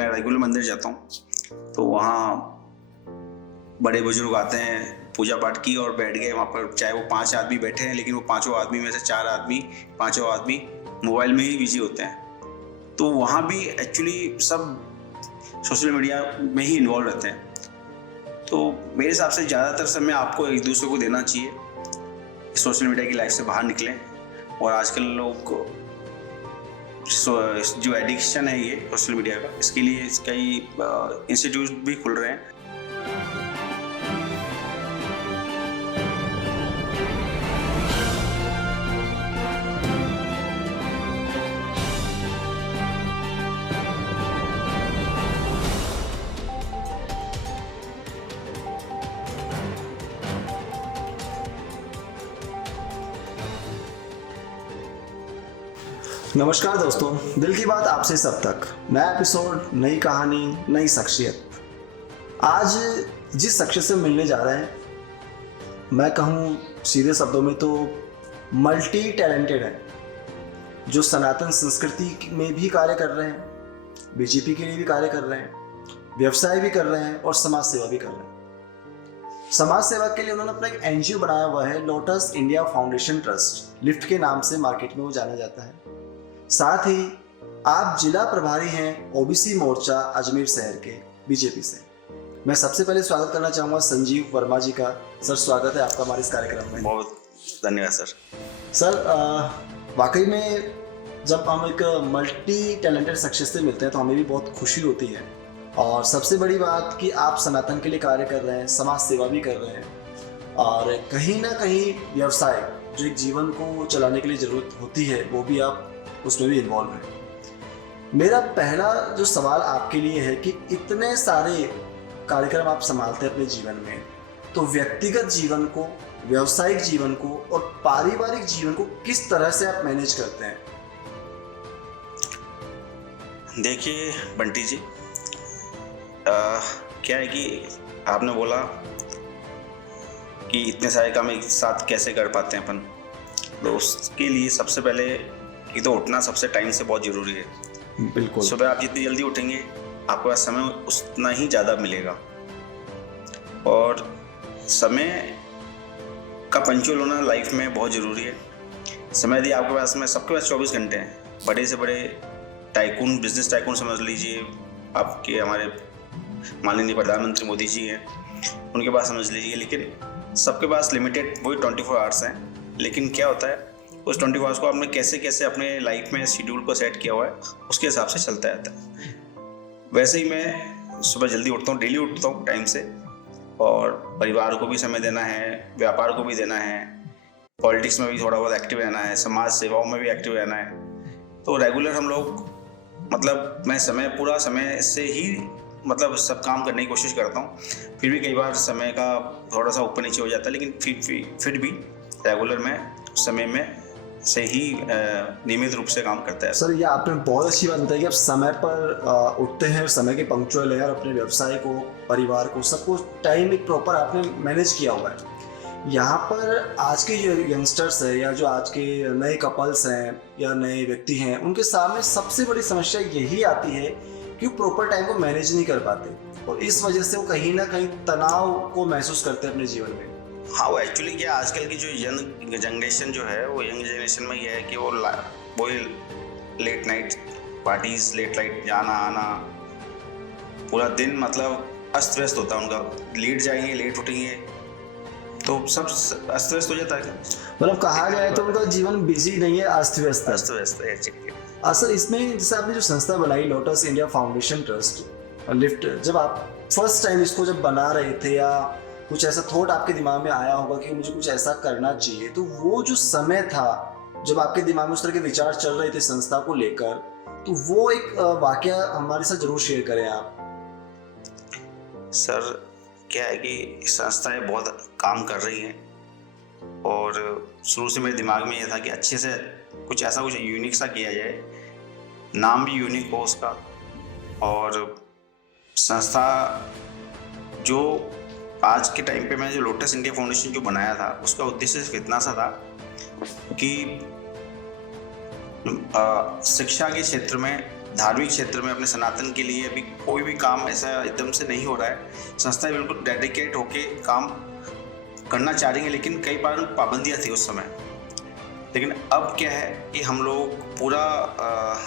मैं रेगुलर मंदिर जाता हूँ, तो वहाँ बड़े बुजुर्ग आते हैं, पूजा पाठ की और बैठ गए वहाँ पर। चाहे वो 5 आदमी बैठे हैं, लेकिन वो 5 आदमी में से 5 आदमी मोबाइल में ही बिजी होते हैं। तो वहाँ भी एक्चुअली सब सोशल मीडिया में ही इन्वॉल्व रहते हैं। तो मेरे हिसाब से ज़्यादातर समय आपको एक दूसरे को देना चाहिए, सोशल मीडिया की लाइफ से बाहर निकलें। और आजकल लोग को जो एडिक्शन है ये सोशल मीडिया का, इसके लिए कई इंस्टीट्यूट भी खुल रहे हैं। नमस्कार दोस्तों, दिल की बात आपसे सब तक, नया एपिसोड, नई कहानी, नई शख्सियत। आज जिस शख्सियत से मिलने जा रहे हैं, मैं कहूँ सीधे शब्दों में तो मल्टी टैलेंटेड है, जो सनातन संस्कृति में भी कार्य कर रहे हैं, बीजेपी के लिए भी कार्य कर रहे हैं, व्यवसाय भी कर रहे हैं और समाज सेवा भी कर रहे हैं। समाज सेवा के लिए उन्होंने अपना एक एनजीओ बनाया हुआ है, lotus India foundation trust, lift के नाम से मार्केट में वो जाना जाता है। साथ ही आप जिला प्रभारी हैं ओबीसी मोर्चा अजमेर शहर के बीजेपी से। मैं सबसे पहले स्वागत करना चाहूँगा संजीव वर्मा जी का। सर, स्वागत है आपका हमारे इस कार्यक्रम में। बहुत धन्यवाद सर। सर, वाकई में जब हम एक मल्टी टैलेंटेड शख्सियत से मिलते हैं तो हमें भी बहुत खुशी होती है। और सबसे बड़ी बात कि आप सनातन के लिए कार्य कर रहे हैं, समाज सेवा भी कर रहे हैं और कहीं ना कहीं व्यवसाय जो एक जीवन को चलाने के लिए ज़रूरत होती है वो भी आप उसमें भी इन्वॉल्व है। मेरा पहला जो सवाल आपके लिए है कि इतने सारे कार्यक्रम आप संभालते हैं अपने जीवन में, तो व्यक्तिगत जीवन को, व्यावसायिक जीवन को और पारिवारिक जीवन को किस तरह से आप मैनेज करते हैं? देखिए बंटी जी, क्या है कि आपने बोला कि इतने सारे काम एक साथ कैसे कर पाते हैं अपन, तो उसके लिए सबसे पहले कि तो उठना सबसे टाइम से बहुत ज़रूरी है। बिल्कुल। सुबह आप जितनी जल्दी उठेंगे आपके पास समय उतना ही ज़्यादा मिलेगा। और समय का पंक्चुअल होना लाइफ में बहुत ज़रूरी है। समय यदि आपके पास में, सबके पास 24 घंटे हैं। बड़े से बड़े टाइकून, बिजनेस टाइकून समझ लीजिए, आपके हमारे माननीय प्रधानमंत्री मोदी जी हैं, उनके पास समझ लीजिए, लेकिन सबके पास लिमिटेड वही 24 आवर्स हैं। लेकिन क्या होता है, उस 24 आवर्स को आपने कैसे कैसे अपने लाइफ में शेड्यूल को सेट किया हुआ है, उसके हिसाब से चलता रहता है। वैसे ही मैं सुबह जल्दी उठता हूँ, डेली उठता हूँ टाइम से, और परिवार को भी समय देना है, व्यापार को भी देना है, पॉलिटिक्स में भी थोड़ा बहुत एक्टिव रहना है, समाज सेवाओं में भी एक्टिव रहना है। तो रेगुलर हम लोग, मतलब मैं पूरा समय से ही सब काम करने की कोशिश करता हूँ। फिर भी कई बार समय का थोड़ा सा ऊपर नीचे हो जाता है, लेकिन फिर भी रेगुलर में समय में से ही नियमित रूप से काम करता है। सर, ये आपने बहुत अच्छी बात बताई कि आप समय पर उठते हैं, समय के पंक्चुअल है और अपने व्यवसाय को, परिवार को, सबको टाइम एक प्रॉपर आपने मैनेज किया हुआ है। यहाँ पर आज के जो यंगस्टर्स हैं या जो आज के नए कपल्स हैं या नए व्यक्ति हैं, उनके सामने सबसे बड़ी समस्या यही आती है कि वो प्रॉपर टाइम को मैनेज नहीं कर पाते और इस वजह से वो कहीं ना कहीं तनाव को महसूस करते हैं अपने जीवन में। हाँ, वो एक्चुअली क्या, आजकल की जो यंग जनरेशन जो है, वो यंग जनरेशन में ये है कि वो late night parties, late night जाना आना, पूरा दिन अस्त व्यस्त होता है उनका। लेट जाएंगे, लेट उठेंगे, तो सब अस्त व्यस्त हो जाता है। कहा जाए तो उनका जीवन बिजी नहीं है, अस्त व्यस्त है। असल इसमें जैसे आपने जो संस्था बनाई lotus India foundation trust lift, जब आप फर्स्ट टाइम इसको जब बना रहे थे या कुछ ऐसा थॉट आपके दिमाग में आया होगा कि मुझे कुछ ऐसा करना चाहिए, तो वो जो समय था जब आपके दिमाग में उस तरह के विचार चल रहे थे संस्था को लेकर, तो वो एक वाकया हमारे साथ जरूर शेयर करें आप। सर, क्या है कि संस्थाएं बहुत काम कर रही हैं और शुरू से मेरे दिमाग में ये था कि अच्छे से कुछ यूनिक सा किया जाए, नाम भी यूनिक हो उसका। और संस्था जो आज के टाइम पे मैंने जो लोटस इंडिया फाउंडेशन जो बनाया था, उसका उद्देश्य सिर्फ इतना सा था कि शिक्षा के क्षेत्र में धार्मिक क्षेत्र में अपने सनातन के लिए अभी कोई भी काम ऐसा एकदम से नहीं हो रहा है। संस्थाएं बिल्कुल डेडिकेट होके काम करना चाह रही हैं, लेकिन कई बार पाबंदियां थी उस समय। लेकिन अब क्या है कि हम लोग पूरा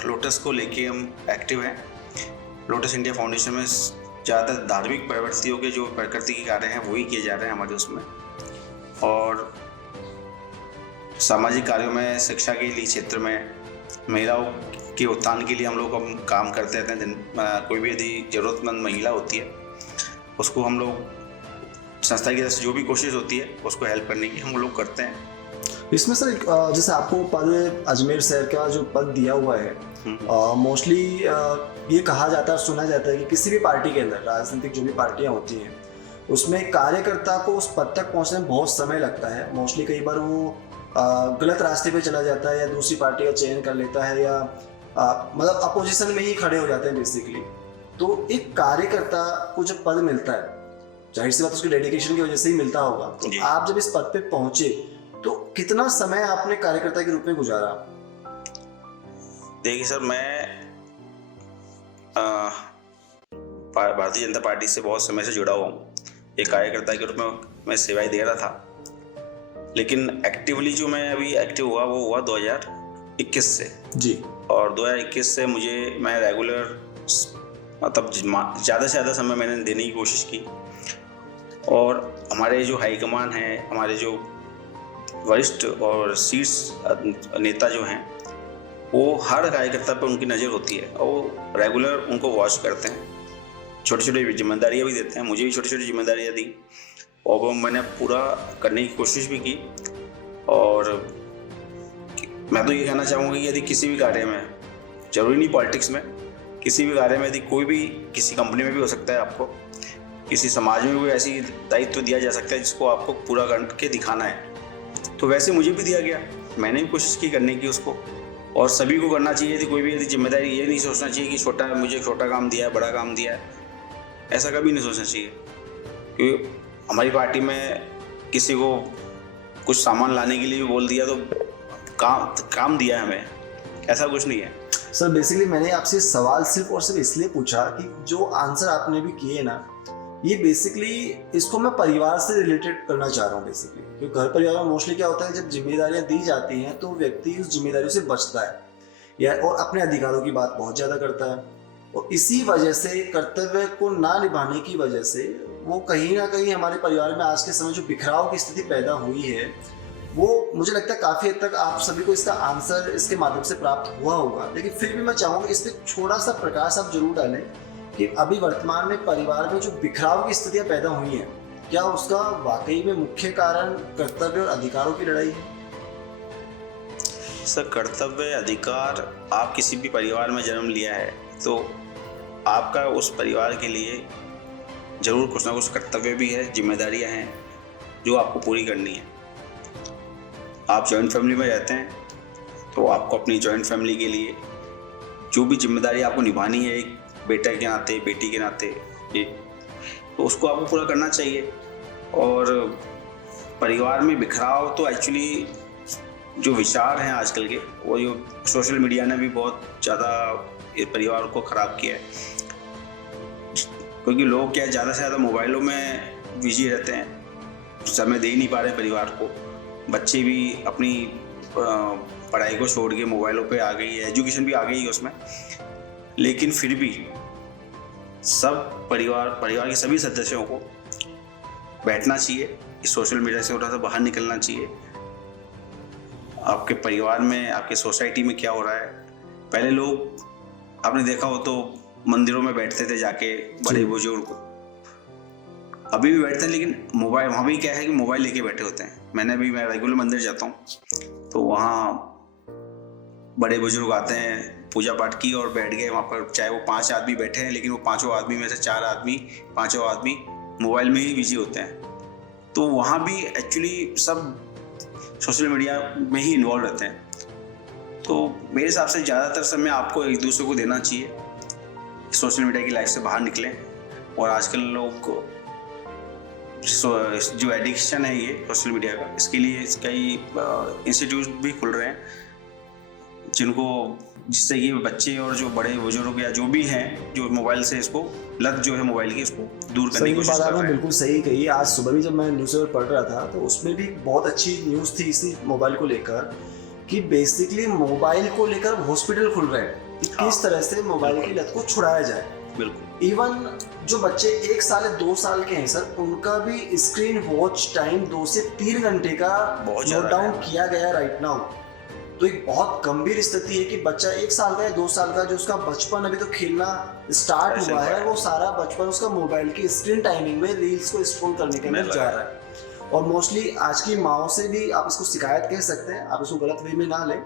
लोटस को लेके हम एक्टिव हैं। लोटस इंडिया फाउंडेशन में ज़्यादातर धार्मिक प्रवृत्तियों के जो प्रकृति के कार्य हैं वही किए जा रहे हैं हमारे उसमें, और सामाजिक कार्यों में, शिक्षा के लिए क्षेत्र में, महिलाओं के उत्थान के लिए हम लोग हम काम करते रहते हैं। कोई भी यदि ज़रूरतमंद महिला होती है उसको हम लोग संस्था की तरफ से जो भी कोशिश होती है उसको हेल्प करने की हम लोग करते हैं। इसमें सर जैसे आपको पद अजमेर शहर का जो पद दिया हुआ है, मोस्टली ये कहा जाता है, सुना जाता है कि किसी भी पार्टी के अंदर, राजनीतिक जो भी पार्टियां होती हैं उसमें कार्यकर्ता को उस पद तक पहुंचने में बहुत समय लगता है। मोस्टली कई बार वो गलत रास्ते पे चला जाता है या दूसरी पार्टी का चयन कर लेता है या मतलब अपोजिशन में ही खड़े हो जाते हैं बेसिकली। तो एक कार्यकर्ता को जब पद मिलता है, जाहिर सी बात उसकी डेडिकेशन की वजह से ही मिलता होगा, तो आप जब इस पद पे पहुंचे तो कितना समय आपने कार्यकर्ता के रूप में गुजारा? देखिए सर, मैं भारतीय जनता पार्टी से बहुत समय से जुड़ा हुआ हूँ। एक कार्यकर्ता के रूप में मैं सेवाएं दे रहा था, लेकिन एक्टिवली जो मैं अभी एक्टिव हुआ वो हुआ 2021 से जी। और 2021 से मैं रेगुलर मतलब ज़्यादा से ज़्यादा समय मैंने देने की कोशिश की, और हमारे जो हाईकमान हैं, हमारे जो वरिष्ठ और शीर्ष नेता जो हैं, वो हर कार्यकर्ता पर उनकी नज़र होती है और वो रेगुलर उनको वॉच करते हैं। छोटी छोटी जिम्मेदारियाँ भी देते हैं, मुझे भी छोटी छोटी जिम्मेदारियाँ दी और वो मैंने पूरा करने की कोशिश भी की। और मैं तो ये कहना चाहूँगा कि यदि किसी भी कार्य में, जरूरी नहीं पॉलिटिक्स में, किसी भी कार्य में, यदि कोई भी किसी कंपनी में भी हो सकता है, आपको किसी समाज में भी ऐसी दायित्व दिया जा सकता है जिसको आपको पूरा करके दिखाना है, तो वैसे मुझे भी दिया गया, मैंने भी कोशिश की करने की उसको, और सभी को करना चाहिए। यदि कोई भी यदि जिम्मेदारी, ये नहीं सोचना चाहिए कि मुझे छोटा काम दिया है, बड़ा काम दिया है, ऐसा कभी नहीं सोचना चाहिए। क्योंकि हमारी पार्टी में किसी को कुछ सामान लाने के लिए भी बोल दिया तो काम दिया है हमें, ऐसा कुछ नहीं है। सर बेसिकली मैंने आपसे सवाल सिर्फ और सिर्फ इसलिए पूछा कि जो आंसर आपने भी किए ना, ये बेसिकली इसको मैं परिवार से रिलेटेड करना चाह रहा हूँ बेसिकली। क्योंकि घर परिवार में मोस्टली क्या होता है, जब जिम्मेदारियां दी जाती हैं तो व्यक्ति उस जिम्मेदारियों से बचता है या और अपने अधिकारों की बात बहुत ज़्यादा करता है, और इसी वजह से कर्तव्य को ना निभाने की वजह से वो कहीं ना कहीं हमारे परिवार में आज के समय जो बिखराव की स्थिति पैदा हुई है, वो मुझे लगता है काफ़ी हद तक आप सभी को इसका आंसर इसके माध्यम से प्राप्त हुआ होगा। लेकिन फिर भी मैं चाहूँगा इस पर थोड़ा सा प्रकाश आप जरूर डालें कि अभी वर्तमान में परिवार में जो बिखराव की स्थितियाँ पैदा हुई हैं, क्या उसका वाकई में मुख्य कारण कर्तव्य और अधिकारों की लड़ाई है? सर, कर्तव्य, अधिकार, आप किसी भी परिवार में जन्म लिया है तो आपका उस परिवार के लिए जरूर कुछ ना कुछ कर्तव्य भी है, जिम्मेदारियां हैं जो आपको पूरी करनी है। आप जॉइंट फैमिली में रहते हैं तो आपको अपनी जॉइंट फैमिली के लिए जो भी जिम्मेदारी आपको निभानी है, एक बेटे के नाते, बेटी के नाते, तो उसको आपको पूरा करना चाहिए। और परिवार में बिखराव तो एक्चुअली जो विचार हैं आजकल के, वो जो सोशल मीडिया ने भी बहुत ज़्यादा परिवार को ख़राब किया है, क्योंकि लोग क्या ज़्यादा से ज़्यादा मोबाइलों में बिजी रहते हैं, समय दे ही नहीं पा रहे परिवार को। बच्चे भी अपनी पढ़ाई को छोड़ के मोबाइलों पे आ गई है, एजुकेशन भी आ गई है उसमें, लेकिन फिर भी सब परिवार के सभी सदस्यों को बैठना चाहिए, इस सोशल मीडिया से थोड़ा सा बाहर निकलना चाहिए। आपके परिवार में, आपके सोसाइटी में क्या हो रहा है, पहले लोग आपने देखा हो तो मंदिरों में बैठते थे जाके, बड़े बुजुर्ग, अभी भी बैठते हैं, लेकिन मोबाइल, वहाँ भी क्या है कि मोबाइल लेके बैठे होते हैं। मैं रेगुलर मंदिर जाता हूँ तो वहाँ बड़े बुजुर्ग आते हैं, पूजा पाठ की और बैठ गए वहाँ पर, चाहे वो 5 आदमी बैठे हैं, लेकिन वो 5 आदमी में से 4 आदमी, 5 आदमी मोबाइल में ही बिजी होते हैं। तो वहाँ भी एक्चुअली सब सोशल मीडिया में ही इन्वॉल्व रहते हैं। तो मेरे हिसाब से ज़्यादातर समय आपको एक दूसरे को देना चाहिए, सोशल मीडिया की लाइफ से बाहर निकलें। और आजकल लोग जो एडिक्शन है ये सोशल मीडिया का, इसके लिए कई इंस्टीट्यूट भी खुल रहे हैं जिनको, जिससे ये बच्चे और जो बड़े बुजुर्ग या जो भी हैं जो मोबाइल से इसको लत जो है मोबाइल की, इसको दूर करने की सही कोशिश बात कर आपने रहे हैं। बिल्कुल सही कही। आज सुबह भी जब मैं न्यूज़पेपर पढ़ रहा था तो उसमें भी बहुत अच्छी न्यूज़ थी इसी मोबाइल को लेकर, कि बेसिकली मोबाइल को लेकर हॉस्पिटल खुल रहे हैं कि किस तरह से मोबाइल की लत को छुड़ाया जाए। बिल्कुल। इवन जो बच्चे 1 साल या 2 साल के हैं सर, उनका भी स्क्रीन वॉच टाइम 2 से 3 घंटे का बहुत नोट ज़्यादा डाउन है। किया गया राइट नाउ। तो एक बहुत गंभीर स्थिति है कि बच्चा 1 साल का या 2 साल का, जो उसका बचपन अभी तो खेलना स्टार्ट ऐसे हुआ हुआ है, है। वो सारा बचपन उसका मोबाइल की स्क्रीन टाइमिंग में रील्स को स्क्रॉल करने के अंदर लगा जा है। रहा है। और मोस्टली आज की माओ से भी आप इसको शिकायत कह सकते हैं, आप इसको गलत वे में ना लें,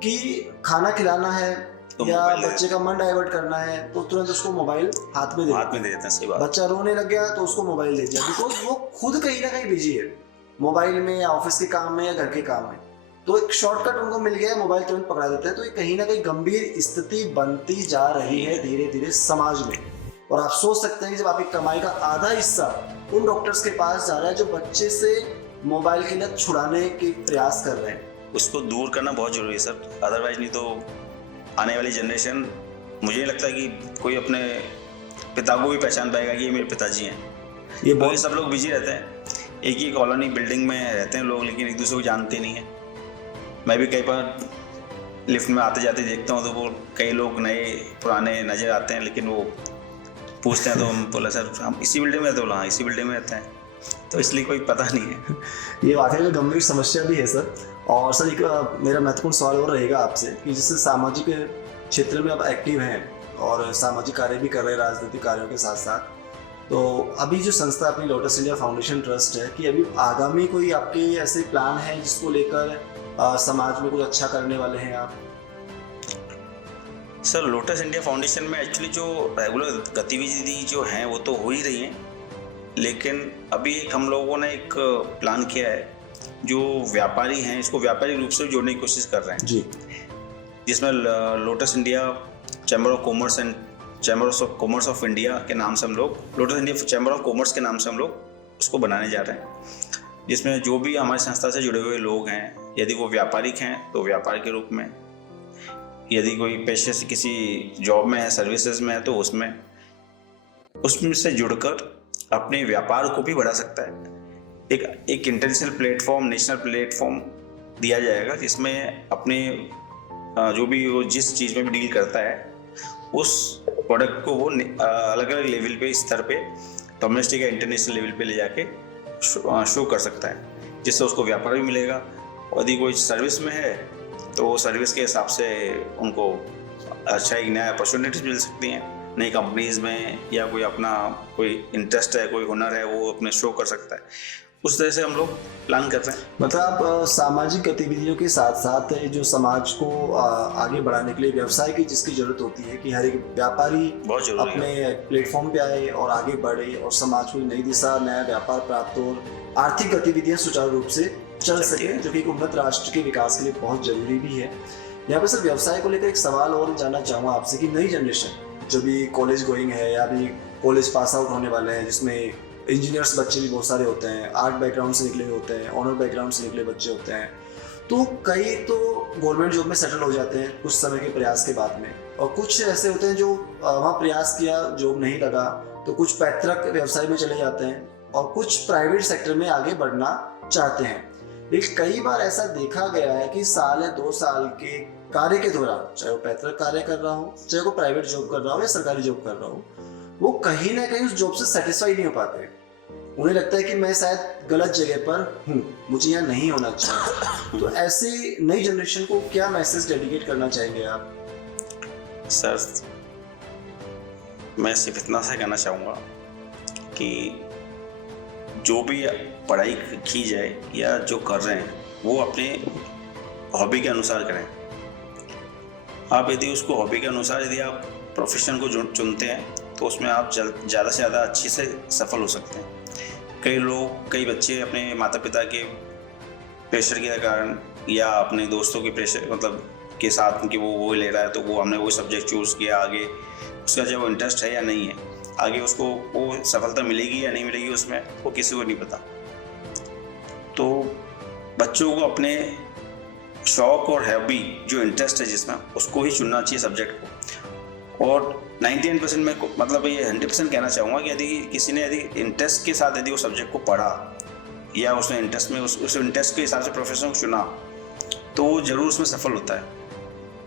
कि खाना खिलाना है तो या मोबाइल दे बच्चे का मन डाइवर्ट करना है तो तुरंत उसको मोबाइल हाथ में दे हाथ देते में दे देते हैं। सही बात। हैं। बच्चा रोने लग गया तो उसको मोबाइल दे दिया, बिकॉज वो खुद कहीं ना कहीं बिजी है मोबाइल में, या ऑफिस के काम में या घर के काम में। तो एक शॉर्टकट उनको मिल गया है, मोबाइल तुरंत पकड़ा देते हैं। तो ये कहीं ना कहीं गंभीर स्थिति बनती जा रही है धीरे धीरे समाज में। और आप सोच सकते हैं कि जब आपकी कमाई का आधा हिस्सा उन डॉक्टर्स के पास जा रहा है जो बच्चे से मोबाइल की लत छुड़ाने के प्रयास कर रहे हैं, उसको दूर करना बहुत जरूरी है सर। अदरवाइज नहीं तो आने वाली जनरेशन, मुझे नहीं लगता कि कोई अपने पिता को भी पहचान पाएगा कि ये मेरे पिताजी हैं। ये बहुत बहुत सब लोग बिजी रहते हैं, एक ही कॉलोनी बिल्डिंग में रहते हैं लोग, लेकिन एक दूसरे को जानते नहीं हैं। मैं भी कई बार लिफ्ट में आते जाते देखता हूँ तो वो कई लोग नए पुराने नज़र आते हैं, लेकिन वो पूछते हैं तो हम बोला सर हम इसी बिल्डिंग में रहते हैं, बोला हाँ इसी बिल्डिंग में रहते हैं, तो इसलिए कोई पता नहीं है। ये वाकई में गंभीर समस्या भी है सर। और सर एक मेरा महत्वपूर्ण सवाल और रहेगा आपसे कि जिससे सामाजिक क्षेत्र में आप एक्टिव हैं और सामाजिक कार्य भी कर रहे हैं राजनीतिक कार्यों के साथ साथ, तो अभी जो संस्था अपनी लोटस इंडिया फाउंडेशन ट्रस्ट है, कि अभी आगामी कोई आपके ऐसे प्लान है जिसको लेकर समाज में कुछ अच्छा करने वाले हैं आप? सर लोटस इंडिया फाउंडेशन में एक्चुअली जो रेगुलर गतिविधि जो हैं वो तो हो ही रही हैं, लेकिन अभी एक हम लोगों ने एक प्लान किया है, जो व्यापारी हैं इसको व्यापारिक रूप से जोड़ने की कोशिश कर रहे हैं जी, जिसमें lotus India chamber of commerce and chamber of commerce of India के नाम से हम लोग, lotus India chamber of commerce के नाम से हम लोग उसको बनाने जा रहे हैं, जिसमें जो भी हमारी संस्था से जुड़े हुए लोग हैं, यदि वो व्यापारिक हैं तो व्यापार के रूप में, यदि कोई पेशे से किसी जॉब में है, सर्विसेज में है, तो उसमें से जुड़कर अपने व्यापार को भी बढ़ा सकता है। एक इंटरनेशनल प्लेटफॉर्म, नेशनल प्लेटफॉर्म दिया जाएगा जिसमें अपने जो भी वो जिस चीज़ में भी डील करता है उस प्रोडक्ट को वो अलग अलग लेवल पे, स्तर पे, डोमेस्टिक या इंटरनेशनल लेवल पे ले जाके शो कर सकता है, जिससे उसको व्यापार भी मिलेगा। और यदि कोई सर्विस में है तो सर्विस के हिसाब से उनको अच्छा एक नया अपॉर्चुनिटीज मिल सकती हैं नई कंपनीज में, या कोई अपना कोई इंटरेस्ट है, कोई हुनर है, वो अपने शो कर सकता है। उस तरह से हम लोग प्लान कर रहे हैं। मतलब आप सामाजिक गतिविधियों के साथ साथ जो समाज को आगे बढ़ाने के लिए व्यवसाय की जिसकी जरूरत होती है, कि हर एक व्यापारी बहुत जरूरी है। अपने प्लेटफॉर्म पे आए और आगे बढ़े और समाज को नई दिशा, नया व्यापार प्राप्त हो, आर्थिक गतिविधियां सुचारू रूप से चल सके, जो कि एक उन्नत राष्ट्र के विकास के लिए बहुत जरूरी भी है। यहाँ पे सर व्यवसाय को लेकर एक सवाल और जानना चाहूँगा आपसे कि नई जनरेशन जो भी कॉलेज गोइंग है या भी कॉलेज पास आउट होने वाले हैं, जिसमें इंजीनियर्स बच्चे भी बहुत सारे होते हैं, आर्ट बैकग्राउंड से निकले होते हैं, ऑनर बैकग्राउंड से निकले बच्चे होते हैं, तो कई तो गवर्नमेंट जॉब में सेटल हो जाते हैं कुछ समय के प्रयास के बाद में, और कुछ ऐसे होते हैं जो वहाँ प्रयास किया, जॉब नहीं लगा, तो कुछ पैतृक व्यवसाय में चले जाते हैं और कुछ प्राइवेट सेक्टर में आगे बढ़ना चाहते हैं। लेकिन कई बार ऐसा देखा गया है कि साल या 2 साल के कार्य के दौरान, चाहे वो पैतृक कार्य कर रहा हो, चाहे वो प्राइवेट जॉब कर रहा हो या सरकारी जॉब कर रहा हो, वो कहीं ना कहीं उस जॉब से सेटिस्फाई नहीं हो पाते। उन्हें लगता है कि मैं शायद गलत जगह पर हूँ, मुझे यहाँ नहीं होना चाहिए। तो ऐसी नई जनरेशन को क्या मैसेज डेडिकेट करना चाहेंगे आप? सर मैं सिर्फ इतना सा कहना चाहूँगा कि जो भी पढ़ाई की जाए या जो कर रहे हैं वो अपने हॉबी के अनुसार करें। आप यदि उसको हॉबी के अनुसार यदि आप प्रोफेशन को चुनते हैं तो उसमें आप ज़्यादा से ज़्यादा अच्छे से सफल हो सकते हैं। कई बच्चे अपने माता पिता के प्रेशर के कारण या अपने दोस्तों के प्रेशर के साथ कि वो ले रहा है तो वो हमने वो सब्जेक्ट चूज़ किया, आगे उसका जब इंटरेस्ट है या नहीं है, आगे उसको वो सफलता मिलेगी या नहीं मिलेगी उसमें वो किसी को नहीं पता। तो बच्चों को अपने शौक और हैबी जो इंटरेस्ट है जिसमें, उसको ही चुनना चाहिए सब्जेक्ट को। और 99% में मतलब ये 100% कहना चाहूँगा कि यदि किसी ने यदि इंटरेस्ट के साथ यदि वो सब्जेक्ट को पढ़ा या उसने इंटरेस्ट में उस इंटरेस्ट के हिसाब से प्रोफेशन को चुना, तो वो ज़रूर उसमें सफल होता है।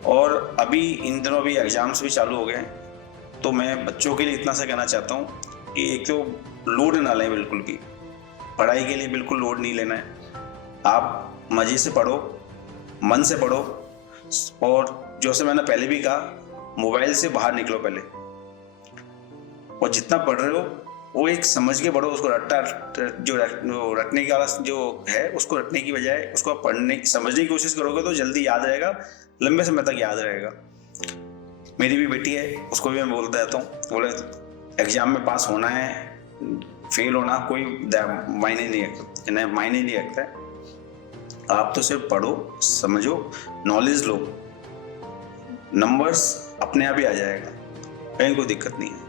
और अभी इन दिनों भी एग्ज़ाम्स भी चालू हो गए हैं, तो मैं बच्चों के लिए इतना सा कहना चाहता हूँ कि एक तो लोड ना लें, बिल्कुल भी पढ़ाई के लिए बिल्कुल लोड नहीं लेना है। आप मज़े से पढ़ो, मन से पढ़ो, और जैसे मैंने पहले भी कहा, मोबाइल से बाहर निकलो पहले, और जितना पढ़ रहे हो वो एक समझ के पढ़ो। उसको रटने का जो है, उसको रटने की बजाय उसको पढ़ने समझने की कोशिश करोगे तो जल्दी याद रहेगा, लंबे समय तक याद रहेगा। मेरी भी बेटी है, उसको भी मैं बोलता रहता हूँ, बोले एग्जाम में पास होना है, फेल होना कोई मायने नहीं रखता है। आप तो सिर्फ पढ़ो, समझो, नॉलेज लो, नंबर्स अपने आप ही आ जाएगा, कहीं कोई दिक्कत नहीं है।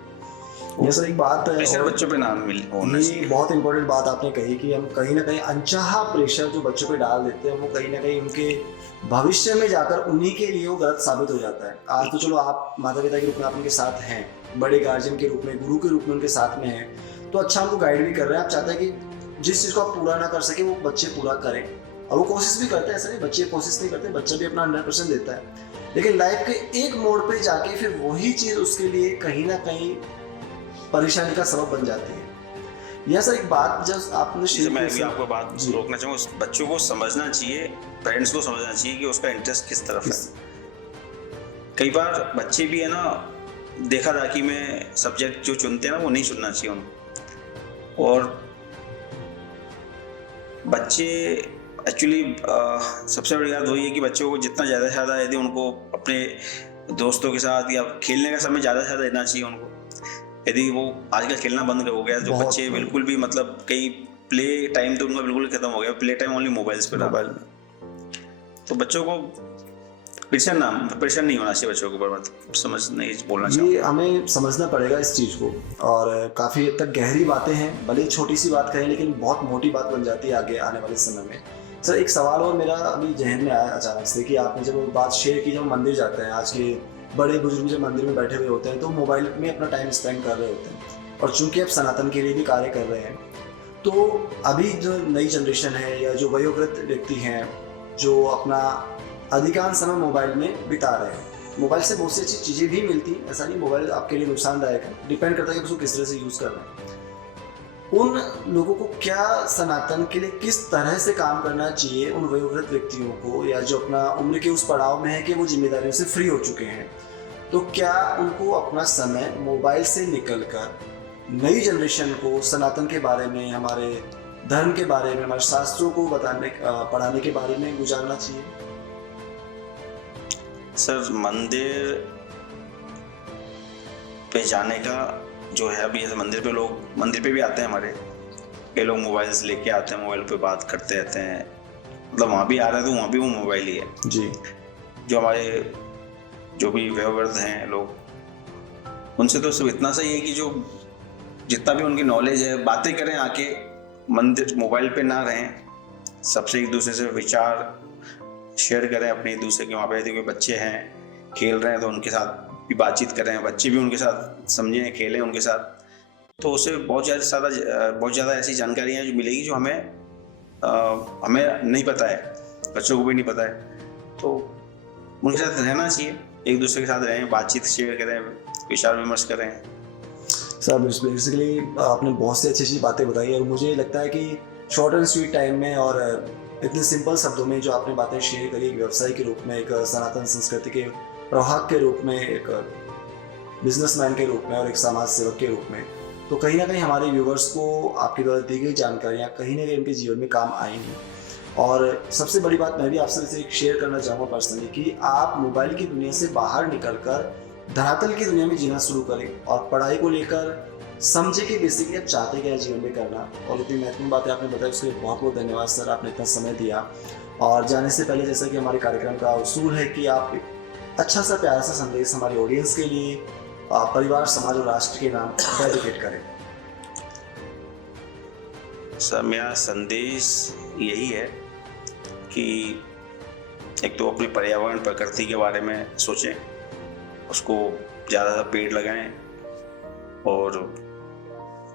ये सर एक बात प्रेशर बच्चों पे ना होना ये चाहिए। बहुत इंपॉर्टेंट बात आपने कही कि हम कहीं ना कहीं अनचाहा प्रेशर जो बच्चों पे डाल देते हैं, वो कहीं ना कहीं उनके भविष्य में जाकर उन्हीं के लिए वो गलत साबित हो जाता है। आज तो चलो आप माता पिता के रूप में आप उनके साथ हैं, बड़े गार्जियन के रूप में, गुरु के रूप में उनके साथ में हैं, तो अच्छा उनको गाइड भी कर रहे हैं। आप चाहते हैं कि जिस चीज़ को आप पूरा ना कर सके वो बच्चे पूरा करें, और वो कोशिश भी करते हैं। ऐसा नहीं बच्चे कोशिश नहीं करते, बच्चा भी अपना 100% देता है, लेकिन लाइफ के एक मोड़ पे जाके फिर वही चीज़ उसके लिए कहीं ना कहीं परेशानी का सबब बन जाती है। यह सर एक बात जब आपने मैं भी आपको बात रोकना चाहूँगा, बच्चों को समझना चाहिए, पेरेंट्स को समझना चाहिए कि उसका इंटरेस्ट किस तरफ है। कई बार बच्चे भी है ना, देखा दाखी में सब्जेक्ट जो चुनते हैं ना, वो नहीं चुनना चाहिए उनको। और बच्चे एक्चुअली सबसे बड़ी बात वही है कि बच्चों को जितना ज़्यादा से ज़्यादा यदि उनको अपने दोस्तों के साथ या खेलने का समय ज़्यादा से ज़्यादा देना चाहिए उनको। यदि वो आजकल खेलना बंद हो गया, जो बच्चे बिल्कुल भी मतलब कई प्ले टाइम तो उनका बिल्कुल खत्म हो गया, प्ले टाइम ओनली मोबाइल्स पे मोबाइल में। तो बच्चों को प्रेशर नहीं होना चाहिए बच्चों के ऊपर, मतलब समझ नहीं बोलना चाहिए। ये हमें समझना पड़ेगा इस चीज़ को, और काफ़ी हद तक गहरी बातें हैं, भले छोटी सी बात कहें लेकिन बहुत मोटी बात बन जाती है आगे आने वाले समय में। सर एक सवाल और मेरा अभी जहन में आया अचानक से कि आपने जब वो बात शेयर की, जब मंदिर जाते हैं, आज के बड़े बुजुर्ग जब मंदिर में बैठे हुए होते हैं तो मोबाइल में अपना टाइम स्पेंड कर रहे होते हैं, और चूंकि आप सनातन के लिए भी कार्य कर रहे हैं, तो अभी जो नई जनरेशन है या जो वयोवृद्ध व्यक्ति हैं जो अपना अधिकांश समय मोबाइल में बिता रहे हैं, मोबाइल से बहुत सी अच्छी चीज़ें भी मिलती हैं, ऐसा नहीं मोबाइल आपके लिए नुकसानदायक है, डिपेंड करता है कि उसको किस तरह से यूज़ कर रहे हैं। उन लोगों को क्या सनातन के लिए किस तरह से काम करना चाहिए, उन वयोवृद्ध व्यक्तियों को, या जो अपना उम्र के उस पड़ाव में है कि वो जिम्मेदारियों से फ्री हो चुके हैं, तो क्या उनको अपना समय मोबाइल से निकलकर नई जनरेशन को सनातन के बारे में, हमारे धर्म के बारे में, हमारे शास्त्रों को पढ़ाने के बारे में गुजारना चाहिए? सर मंदिर पे जाने का जो है, अभी ऐसे मंदिर पे भी आते हैं हमारे, कई लोग मोबाइल्स लेके आते हैं, मोबाइल पे बात करते रहते हैं, मतलब वहाँ भी आ रहे हैं तो वहाँ भी वो मोबाइल ही है जी। जो हमारे जो भी वयोवृद्ध हैं लोग, उनसे तो सिर्फ इतना सही है कि जो जितना भी उनकी नॉलेज है, बातें करें आके, मंदिर मोबाइल पे ना रहें, सबसे एक दूसरे से विचार शेयर करें अपने एक दूसरे के। वहाँ पे यदि कोई बच्चे हैं खेल रहे हैं तो उनके साथ भी बातचीत करें, बच्चे भी उनके साथ समझें, खेलें उनके साथ, तो उससे बहुत ज़्यादा ऐसी जानकारियाँ जो मिलेगी जो हमें नहीं पता है, बच्चों को भी नहीं पता है। तो उनके साथ रहना चाहिए, एक दूसरे के साथ रहें, बातचीत शेयर करें, विचार विमर्श करें। सर बेसिकली आपने बहुत सी अच्छी बातें बताई, और मुझे लगता है कि शॉर्ट एंड स्वीट टाइम में और इतने सिंपल शब्दों में जो आपने बातें शेयर करी, एक व्यवसायी के रूप में, एक सनातन संस्कृति के प्रवाहक के रूप में, एक बिजनेसमैन के रूप में, और एक समाज सेवक के रूप में, तो कहीं ना कहीं हमारे व्यूवर्स को आपके द्वारा दी गई जानकारियाँ कहीं ना कहीं उनके जीवन में काम आएंगी। और सबसे बड़ी बात मैं भी आपसे शेयर करना चाहूँगा पर्सनली कि आप मोबाइल की दुनिया से बाहर निकलकर धरातल की दुनिया में जीना शुरू करें, और पढ़ाई को लेकर समझे कि बेसिकली आप चाहते क्या जीवन में करना। और इतनी महत्वपूर्ण बातें आपने बताई, उसके लिए बहुत बहुत धन्यवाद सर, आपने इतना समय दिया। और जाने से पहले, जैसा कि हमारे कार्यक्रम का उसूल है कि आप अच्छा सा प्यारा सा संदेश हमारे ऑडियंस के लिए, परिवार, समाज और राष्ट्र के नाम डेडिकेट करें। सर मेरा संदेश यही है कि एक तो अपने पर्यावरण प्रकृति के बारे में सोचें, उसको ज़्यादा पेड़ लगाएं और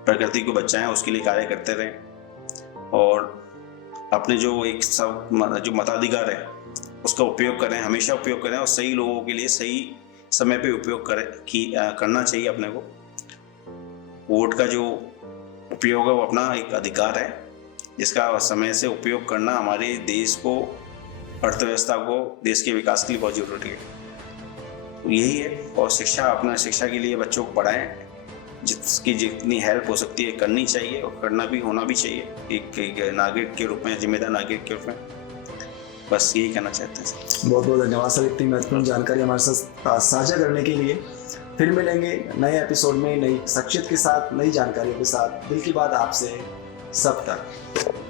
प्रकृति को बचाएं, उसके लिए कार्य करते रहें। और अपने जो मताधिकार है उसका उपयोग करें, हमेशा उपयोग करें और सही लोगों के लिए सही समय पे उपयोग करना चाहिए अपने को। वोट का जो उपयोग है वो अपना एक अधिकार है, जिसका समय से उपयोग करना हमारे देश को, अर्थव्यवस्था को, देश के विकास के लिए बहुत जरूरी है। तो यही है। और शिक्षा के लिए बच्चों को पढ़ाएं, जिसकी जितनी हेल्प हो सकती है करनी चाहिए और करना भी होना भी चाहिए एक नागरिक के रूप में, जिम्मेदार नागरिक के रूप में। बस यही कहना चाहते हैं। बहुत बहुत धन्यवाद सर, इतनी महत्वपूर्ण जानकारी हमारे साथ साझा करने के लिए। फिर मिलेंगे नए एपिसोड में नई शख्सियत के साथ, नई जानकारियों के साथ। दिल की बात आपसे सब तक।